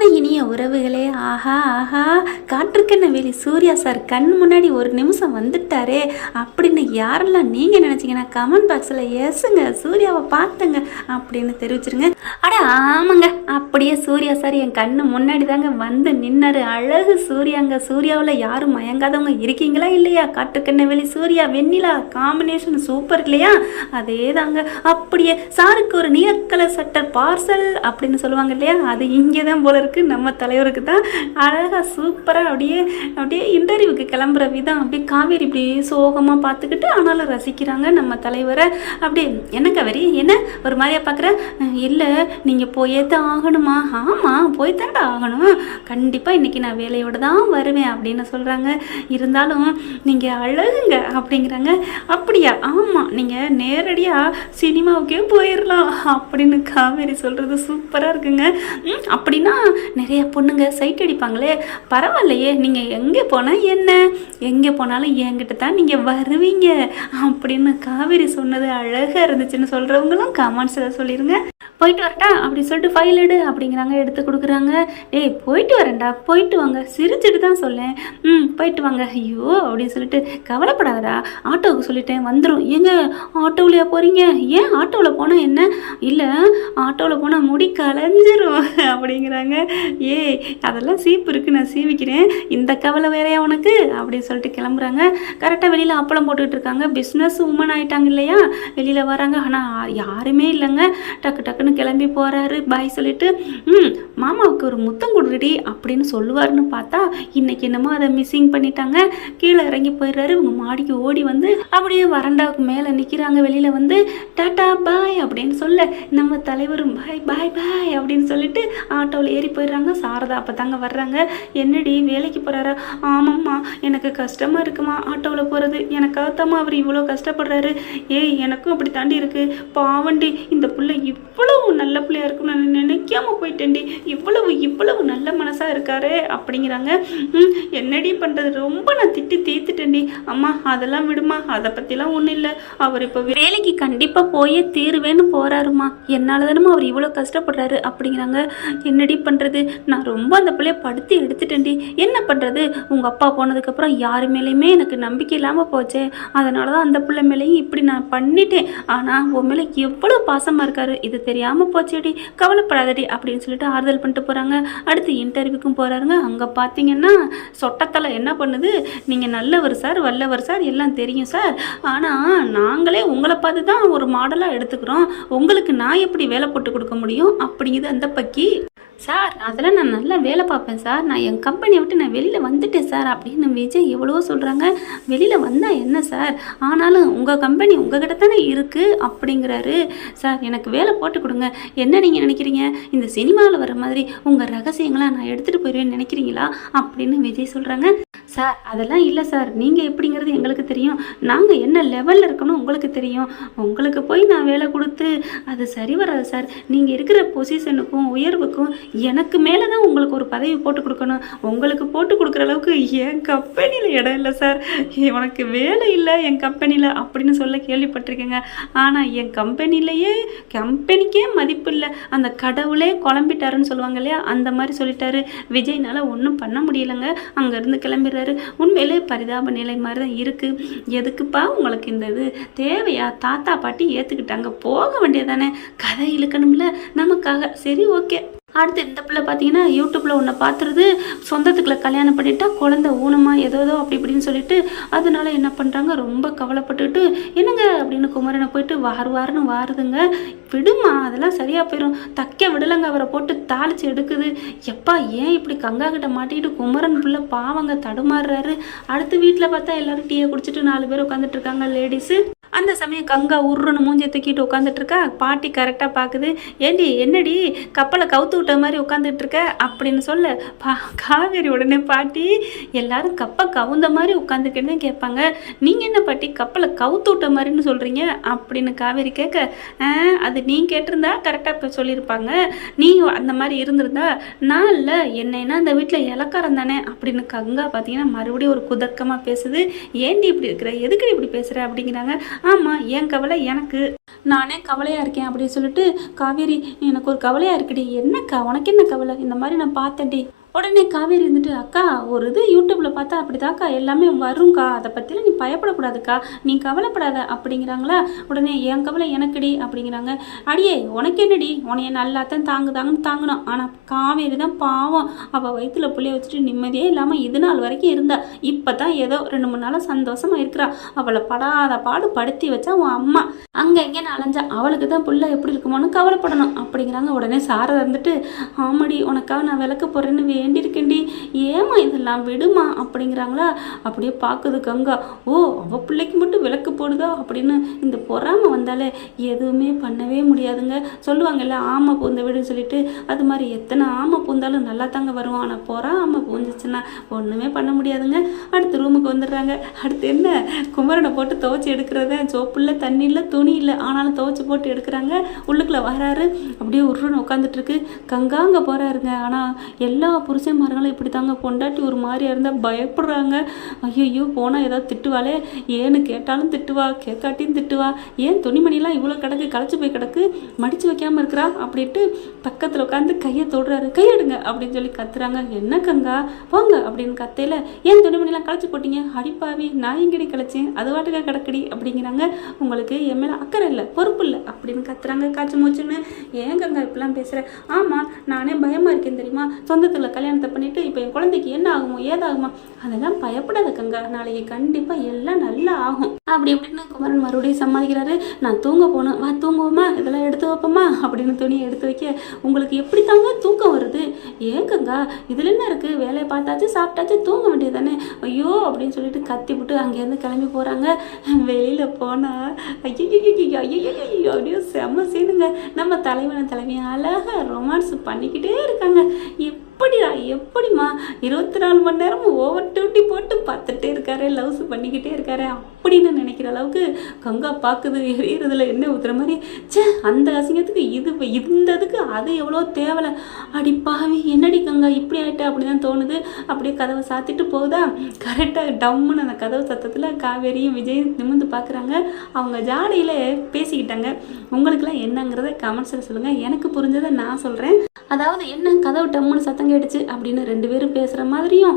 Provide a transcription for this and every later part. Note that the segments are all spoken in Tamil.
அன்பான இனிய உறவுகளே, ஆஹா ஆஹா, காற்றுக்கென்ன வேலி சூர்யா சார் கண் முன்னாடி ஒரு நிமிஷம் வந்துட்டாரே அப்படின்னு யாரெல்லாம் நீங்கள் நினச்சிங்கன்னா கமெண்ட் பாக்ஸில் எஸ்ங்க சூர்யாவை பார்த்தங்க அப்படின்னு தெரிவிச்சிருங்க. அட ஆமாங்க, அப்படியே சூர்யா சார் என் கண்ணு முன்னாடி தாங்க வந்து நின்னாரு. அழகு சூர்யாங்க. சூர்யாவில் யாரும் மயங்காதவங்க இருக்கீங்களா இல்லையா? காற்றுக்கென்ன வேலி சூர்யா வெண்ணிலா காம்பினேஷன் சூப்பர் இல்லையா? அதே தாங்க. அப்படியே சாருக்கு ஒரு நீல கலர் சட்டை பார்சல் அப்படின்னு சொல்லுவாங்க இல்லையா, அது இங்கே தான் போல இருக்கு. நம்ம தலைவருக்கு தான் அழகாக சூப்பராக அப்படியே அப்படியே இன்டர்வியூக்கு கிளம்புற விதம் அப்படியே காவேரி இப்படி சோகமாக பார்த்துக்கிட்டு ஆனாலும் ரசிக்கிறாங்க நம்ம தலைவரை. அப்படியே என்ன காவேரி, என்ன ஒரு மாதிரியா பார்க்குற? இல்லை, நீங்கள் போயே தான் ஆகணுமா? ஆமாம், போய் தாண்டா ஆகணும், கண்டிப்பாக இன்றைக்கி நான் வேலையோடு தான் வருவேன் அப்படின்னு சொல்கிறாங்க. இருந்தாலும் நீங்கள் அழகுங்க அப்படிங்கிறாங்க. அப்படியா? ஆமாம், நீங்கள் நேரடியாக சினிமாவுக்கே போயிடலாம் அப்படின்னு காவேரி சொல்கிறது சூப்பராக இருக்குங்க. அப்படின்னா நிறைய பொண்ணுங்க சைட் அடிப்பாங்களே, பரவாயில்லையே, நீங்கள் எங்கே போனால் என்ன, எங்கே போனாலும் என்கிட்ட தான் நீங்கள் வருவீங்க அப்படின்னு காவேரி சொன்னது அழகாக இருந்துச்சுன்னு சொல்கிறவங்களும் கமெண்ட்ஸில் சொல்லிடுங்க. போயிட்டு வரட்டா அப்படி சொல்லிட்டு ஃபைல் எடு அப்படிங்கிறாங்க, எடுத்து கொடுக்குறாங்க. ஏய் போயிட்டு வரேன்டா, போயிட்டு வாங்க, சிரிச்சுட்டு தான் சொல்லேன். போயிட்டு வாங்க. ஐயோ அப்படின்னு சொல்லிட்டு கவலைப்படாதடா, ஆட்டோவுக்கு சொல்லிட்டேன் வந்துடும். ஏங்க ஆட்டோவிலையா போகிறீங்க? ஏன் ஆட்டோவில் போனால் என்ன? இல்லை, ஆட்டோவில் போனால் முடி கலைஞ்சிரும் அப்படிங்கிறாங்க. ஏய் அதெல்லாம் சீப்பு இருக்குது, நான் சீவிக்கிறேன், இந்த கவலை வேறையா உனக்கு அப்படின்னு சொல்லிட்டு கிளம்புறாங்க. கரெக்டாக வெளியில் அப்பளம் போட்டுக்கிட்டு இருக்காங்க. பிஸ்னஸ் உமன் ஆகிட்டாங்க இல்லையா, வெளியில் வராங்க. ஆனால் யாருமே இல்லைங்க. டக்கு டக்குன்னு கிளம்பி போகிறாரு. பாய் சொல்லிட்டு மாமாவுக்கு ஒரு முத்தம் கொடுடி அப்படின்னு சொல்லுவார்னு பார்த்தா இன்னைக்கு என்னமோ அதை மிஸ்ஸிங் பண்ணிட்டாங்க. கீழே இறங்கி போயிடுறாரு. இவங்க மாடிக்கு ஓடி வந்து அப்படியே வறண்டாவுக்கு மேலே நிற்கிறாங்க. வெளியில் வந்து டாட்டா பாய் அப்படின்னு சொல்ல நம்ம தலைவரும் பாய் பாய் பாய் அப்படின்னு சொல்லிட்டு ஆட்டோவில் ஏறி போயிடுறாங்க. சாரதா அப்போ தாங்க வர்றாங்க. என்னடி வேலைக்கு போகிறாரா? ஆமாம்மா, எனக்கு கஷ்டமாக இருக்குமா ஆட்டோவில் போகிறது, எனக்காகத்தாம்மா அவர் இவ்வளோ கஷ்டப்படுறாரு. ஏய் எனக்கும் அப்படி தாண்டி இருக்குது, பாவண்டி, இந்த பிள்ளை இவ்வளவு நல்ல பிள்ளையா இருக்கும்னு நான் நினைக்காம போயிட்டேன்டி, இவ்வளவு நல்ல மனசாக இருக்காரு அப்படிங்கிறாங்க. என்னடி பண்ணுறது, ரொம்ப நான் திட்டி தீர்த்துட்டேன்டி. அம்மா அதெல்லாம் விடுமா, அதை பற்றிலாம் ஒன்றும் இல்லை, அவர் இப்போ வேலைக்கு கண்டிப்பாக போயே தீருவேன்னு போகிறாருமா, என்னால் தானம்மா அவர் இவ்வளோ கஷ்டப்படுறாரு அப்படிங்கிறாங்க. என்னடி பண்ணுறது, நான் ரொம்ப அந்த பிள்ளைய படுத்தி எடுத்துட்டேன்டி, என்ன பண்ணுறது, உங்கள் அப்பா போனதுக்கப்புறம் யார் மேலேயுமே எனக்கு நம்பிக்கை இல்லாமல் போச்சே, அதனால தான் அந்த பிள்ளை மேலேயும் இப்படி நான் பண்ணிட்டேன். ஆனால் உன் மேலே எவ்வளோ பாசமாக இருக்காரு, இது தெரியாமல் போச்சேடி, கவலைப்படாதடி அப்படின்னு சொல்லிட்டு ஆறுதல் பண்ணிட்டு போகிறாங்க. அடுத்து இன்டர்வியூக்கும் போகிறாருங்க. அங்கே பார்த்தீங்கன்னா சொட்டத்தலை என்ன பண்ணுது, நீங்கள் நல்லவர் சார், வல்லவர் சார், எல்லாம் தெரியும் சார், ஆனால் நாங்களே உங்களை பார்த்து தான் ஒரு மாடலாக எடுத்துக்கிறோம், உங்களுக்கு நான் எப்படி வேலை போட்டு கொடுக்க முடியும் அப்படிங்குது அந்த பக்கி. சார் அதெல்லாம் நான் நல்லா வேலை பார்ப்பேன் சார், நான் என் கம்பெனியை விட்டு நான் வெளியில் வந்துட்டேன் சார் அப்படின்னு விஜய் எவ்வளவோ சொல்கிறாங்க. வெளியில் வந்தால் என்ன சார், ஆனாலும் உங்கள் கம்பெனி உங்ககிட்ட தானே இருக்குது அப்படிங்கிறாரு. சார் எனக்கு வேலை போட்டு கொடுங்க, என்ன நீங்கள் நினைக்கிறீங்க, இந்த சினிமாவில் வர மாதிரி உங்கள் ரகசியங்களாக நான் எடுத்துகிட்டு போயிடுவேன்னு நினைக்கிறீங்களா அப்படின்னு விஜய் சொல்கிறாங்க. சார் அதெல்லாம் இல்லை சார், நீங்கள் எப்படிங்கிறது எங்களுக்கு தெரியும், நாங்கள் என்ன லெவலில் இருக்கணும் உங்களுக்கு தெரியும், உங்களுக்கு போய் நான் வேலை கொடுத்து அது சரி வராது சார், நீங்கள் இருக்கிற பொசிஷனுக்கும் உயர்வுக்கும் எனக்கு மேலே தான் உங்களுக்கு ஒரு பதவி போட்டு கொடுக்கணும், உங்களுக்கு போட்டு கொடுக்குற அளவுக்கு என் கம்பெனியில் இடம் இல்லை சார், உனக்கு வேலை இல்லை என் கம்பெனியில் அப்படின்னு சொல்ல கேள்விப்பட்டிருக்கேங்க. ஆனால் என் கம்பெனிக்கே மதிப்பு இல்லை, அந்த கடவுளே குழம்பிட்டாருன்னு சொல்லுவாங்க இல்லையா, அந்த மாதிரி சொல்லிட்டாரு. விஜய்னால ஒன்றும் பண்ண முடியலைங்க. அங்கேருந்து கிளம்பிடுறாரு. உண்மையிலே பரிதாப நிலை மாதிரி தான் இருக்குது. எதுக்குப்பா உங்களுக்கு இந்த இது தேவையா? தாத்தா பாட்டி ஏற்றுக்கிட்டாங்க, போக வேண்டியதானே, கதை இழுக்கணும்ல நமக்காக. சரி ஓகே. அடுத்து இந்த பிள்ளை பார்த்தீங்கன்னா யூடியூப்பில் ஒன்று பார்த்துருது, சொந்தத்துக்குள்ள கல்யாணம் பண்ணிட்டா குழந்தை ஊனமா ஏதோ அப்படி இப்படின்னு சொல்லிட்டு அதனால என்ன பண்ணுறாங்க, ரொம்ப கவலைப்பட்டுக்கிட்டு என்னங்க அப்படின்னு குமரனை போயிட்டு வாருன்னு வாருதுங்க. விடுமா அதெல்லாம் சரியாக போயிடும், தைக்க விடலைங்க, அவரை போட்டு தாளித்து எடுக்குது. எப்பா ஏன் இப்படி கங்கா கிட்ட மாட்டிக்கிட்டு குமரன் பிள்ளை பாவங்க தடுமாறுறாரு. அடுத்து வீட்டில் பார்த்தா எல்லாரும் டீயை குடிச்சிட்டு 4 பேர் உட்காந்துட்டு இருக்காங்க லேடிஸு. அந்த சமயம் கங்கா உருன்னு மூஞ்சியை தூக்கிட்டு உட்காந்துட்டு இருக்கா. பாட்டி கரெக்டாக பார்க்குது. ஏண்டி என்னடி கப்பலை கவுத்து விட்ட மாதிரி உட்காந்துட்டு இருக்க அப்படின்னு சொல்ல காவேரி உடனே பாட்டி எல்லாரும் கப்பை கவுந்த மாதிரி உட்காந்துக்கிட்டு தான் கேட்பாங்க, நீங்கள் என்ன பாட்டி கப்பலை கவுத்து விட்ட மாதிரின்னு சொல்கிறீங்க அப்படின்னு காவேரி கேட்க, அது நீ கேட்டிருந்தா கரெக்டாக இப்போ சொல்லியிருப்பாங்க, நீ அந்த மாதிரி இருந்திருந்தா நான் இல்லை, என்னன்னா அந்த வீட்டில் இலக்காரம் தானே அப்படின்னு கங்கா பார்த்தீங்கன்னா மறுபடியும் ஒரு குதர்க்கமாக பேசுது. ஏண்டி இப்படி இருக்கிற, எதுக்கு இப்படி பேசுகிற அப்படிங்கிறாங்க. ஆமாம் என் கவலை எனக்கு, நானே கவலையாக இருக்கேன் அப்படின்னு சொல்லிட்டு, காவேரி எனக்கு ஒரு கவலையாக இருக்குடி. என்னக்கா உனக்கு என்ன கவலை? இந்த மாதிரி நான் பார்த்தேன்டி. உடனே காவேரி இருந்துட்டு, அக்கா ஒரு இது யூடியூப்பில் பார்த்தா அப்படிதாக்கா எல்லாமே வரும்க்கா, அதை பற்றிலாம் நீ பயப்படக்கூடாதுக்கா, நீ கவலைப்படாத அப்படிங்கிறாங்களா. உடனே என் கவலை எனக்குடி அப்படிங்கிறாங்க. அடியே உனக்கு என்னடி, உனைய நல்லாத்தான் தாங்குதாங்கன்னு தாங்கணும். ஆனால் காவேரி தான் பாவம், அவள் வயிற்றுல புள்ளைய வச்சுட்டு நிம்மதியே இல்லாமல் இது நாள் வரைக்கும் இருந்தா. இப்போ தான் ஏதோ 2-3 நாளாக சந்தோஷமாக இருக்கிறா. அவளை படாத பாடு படுத்தி வச்சா உன் அம்மா அங்கே எங்கேன்னு அலைஞ்சா. அவளுக்கு தான் புள்ள எப்படி இருக்குமோன்னு கவலைப்படணும் அப்படிங்கிறாங்க. உடனே சாரதா இருந்துட்டு, ஆமாடி உனக்காக நான் விளக்க போகிறேன்னு வேண்டியிருக்கேன்டி, ஏமா இதெல்லாம் விடுமா அப்படிங்கிறாங்களா. அப்படியே பார்க்குது கங்கா. ஓ அவள் பிள்ளைக்கு மட்டும் விளக்கு போடுதா அப்படின்னு. இந்த பொறாமை வந்தாலே எதுவுமே பண்ணவே முடியாதுங்க. சொல்லுவாங்கல்ல ஆமை பூந்த வீடுன்னு சொல்லிட்டு, அது மாதிரி எத்தனை ஆமை பூந்தாலும் நல்லா தாங்க வருவான். ஆனால் பொறாமை பூந்துச்சுன்னா ஒன்றுமே பண்ண முடியாதுங்க. அடுத்து ரூமுக்கு வந்துடுறாங்க. அடுத்து என்ன, குமரனை போட்டு துவைச்சி எடுக்கிறத, சோப்புல தண்ணி இல்லை துணி இல்லை, ஆனாலும் துவைச்சி போட்டு எடுக்கிறாங்க. உள்ளுக்குள்ளே வராரு, அப்படியே உருன்னு உட்காந்துட்டு இருக்கு. கங்கா அங்கே போகிறாருங்க. ஆனால் எல்லா புருஷன்மார்களும் இப்படி தாங்க, பொண்டாட்டி ஒரு மாதிரியா இருந்தால் பயப்படுறாங்க. ஐயோ போனால் ஏதாவது திட்டுவாளே, ஏன்னு கேட்டாலும் திட்டுவா, கேட்காட்டியும் திட்டுவா, ஏன் துணிமணிலாம் இவ்வளோ கிடக்கு களைச்சி போய் கிடக்கு மடித்து வைக்காமல் இருக்கிறா அப்படின்ட்டு பக்கத்தில் உட்காந்து கையை தொடுறாரு. கையெடுங்க அப்படின்னு சொல்லி கத்துறாங்க. என்ன கங்கா போங்க அப்படின்னு கத்தையில், ஏன் துணிமணிலாம் களைச்சி போட்டீங்க, அடிப்பாவி நான் எங்கடி களைச்சேன், அது வாட்டுக்க கிடக்குடி அப்படிங்கிறாங்க. உங்களுக்கு என் மேலே அக்கறை இல்லை பொறுப்பு இல்லை அப்படின்னு கத்துறாங்க. காய்ச்சி மூச்சுன்னு. ஏன் கங்கா இப்படிலாம் பேசுகிறேன்? ஆமாம் நானே பயமாக இருக்கேன் தெரியுமா, சொந்தத்தில் கல்யாணத்தை பண்ணிட்டு இப்போ என் குழந்தைக்கு என்ன ஆகுமோ ஏதாகுமா, அதெல்லாம் பயப்படாத கங்கா, நாளைக்கு கண்டிப்பாக எல்லாம் நல்லா ஆகும் அப்படி இப்படின்னு குமரன் மறுபடியும் சமாளிக்கிறாரு. நான் தூங்க போகணும், வா தூங்குவோமா, இதெல்லாம் எடுத்து வைப்போமா அப்படின்னு துணியை எடுத்து வைக்க, உங்களுக்கு எப்படி தாங்க தூக்கம் வருது? ஏன் கங்கா இதில் என்ன இருக்குது, வேலையை பார்த்தாச்சு சாப்பிட்டாச்சு தூங்க வேண்டியது தானே, ஐயோ அப்படின்னு சொல்லிட்டு கத்தி விட்டு அங்கேருந்து கிளம்பி போகிறாங்க. வெளியில் போனால் ஐயோ அப்படியே செம்ம சீனுங்க. நம்ம தலைவியை அழகாக ரொமான்ஸ் பண்ணிக்கிட்டே இருக்காங்க. எப்படிமா 24 மணி நேரமும் ஓவர் டியூட்டி போட்டு பார்த்துட்டே இருக்காரு, லவ்ஸ் பண்ணிக்கிட்டே இருக்காரு அப்படின்னு நினைக்கிற அளவுக்கு கங்கா பார்க்குது. எரியறதுல என்ன ஊத்துற மாதிரி, சே அந்த அசிங்கத்துக்கு இதுக்கு அது எவ்வளோ தேவலை, அடி பாவி என்னடி கங்கா இப்படி ஆகிட்ட அப்படிதான் தோணுது. அப்படியே கதவை சாத்திட்டு போகுதா, கரெக்டாக டம்முன்னு அந்த கதவு சத்தத்தில் காவேரியும் விஜயும் நிமிர்ந்து பார்க்குறாங்க. அவங்க ஜாடையில் பேசிக்கிட்டாங்க. உங்களுக்குலாம் என்னங்கிறத கமெண்ட்ஸில் சொல்லுங்கள், எனக்கு புரிஞ்சதை நான் சொல்கிறேன். அதாவது என்ன, கதவு டம்முன்னு சத்தம் கேட்டுச்சு அப்படின்னு 2 பேரும் பேசுகிற மாதிரியும்,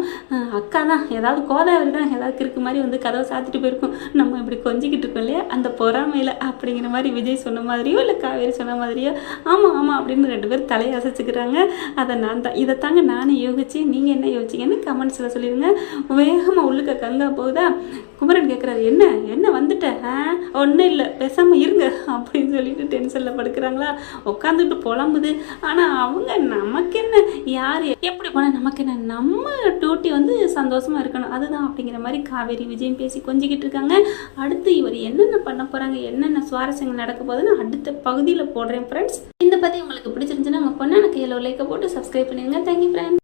அக்கா தான் ஏதாவது கோதாவரி தான் ஏதாவது கிறுக்கு மாதிரி வந்து கதவை சாத்திட்டு போயிருக்கும், நம்ம இப்படி கொஞ்சிக்கிட்டு இருக்கோம் இல்லையா அந்த பொறாமையில் அப்படிங்கிற மாதிரி விஜய் சொன்ன மாதிரியோ இல்லை காவேரி சொன்ன மாதிரியோ ஆமாம் அப்படின்னு 2 பேரும் தலையை அசைச்சிக்கிறாங்க. அதை நான் தான் இதை தாங்க நானே யோகிச்சு, நீங்கள் என்ன யோசிச்சிங்கன்னு கமெண்ட்ஸில் சொல்லிடுங்க. வேகமாக உள்ளுக்க கங்கா போகுதா. குமரன் கேட்குறாரு, என்ன வந்துட்ட, ஒன்றும் இல்லை பேசாமல் இருங்க அப்படின்னு சொல்லிட்டு டென்ஷனில் படுக்கிறாங்களா. உட்காந்துட்டு புலம்புது. ஆனால் அவங்க நமக்கு என்ன, யார் எப்படி போனால் நமக்கு என்ன, நம்ம டியூட்டி வந்து சந்தோஷமாக இருக்கணும் அதுதான் அப்படிங்கிற மாதிரி காவேரி விஜயம் பேசி கொஞ்சிக்கிட்டு இருக்காங்க. அடுத்து இவர் என்னென்ன பண்ண போகிறாங்க, என்னென்ன சுவாரஸ்யங்கள் நடக்க போகுதுன்னு அடுத்த பகுதியில் போடுறேன் ஃப்ரெண்ட்ஸ். இந்த பற்றி உங்களுக்கு பிடிச்சிருந்துச்சுன்னா உங்கள் பொண்ணு எனக்கு எல்லோ லைக்கை போட்டு சப்ஸ்கிரைப் பண்ணிடுங்க. Thank you friends.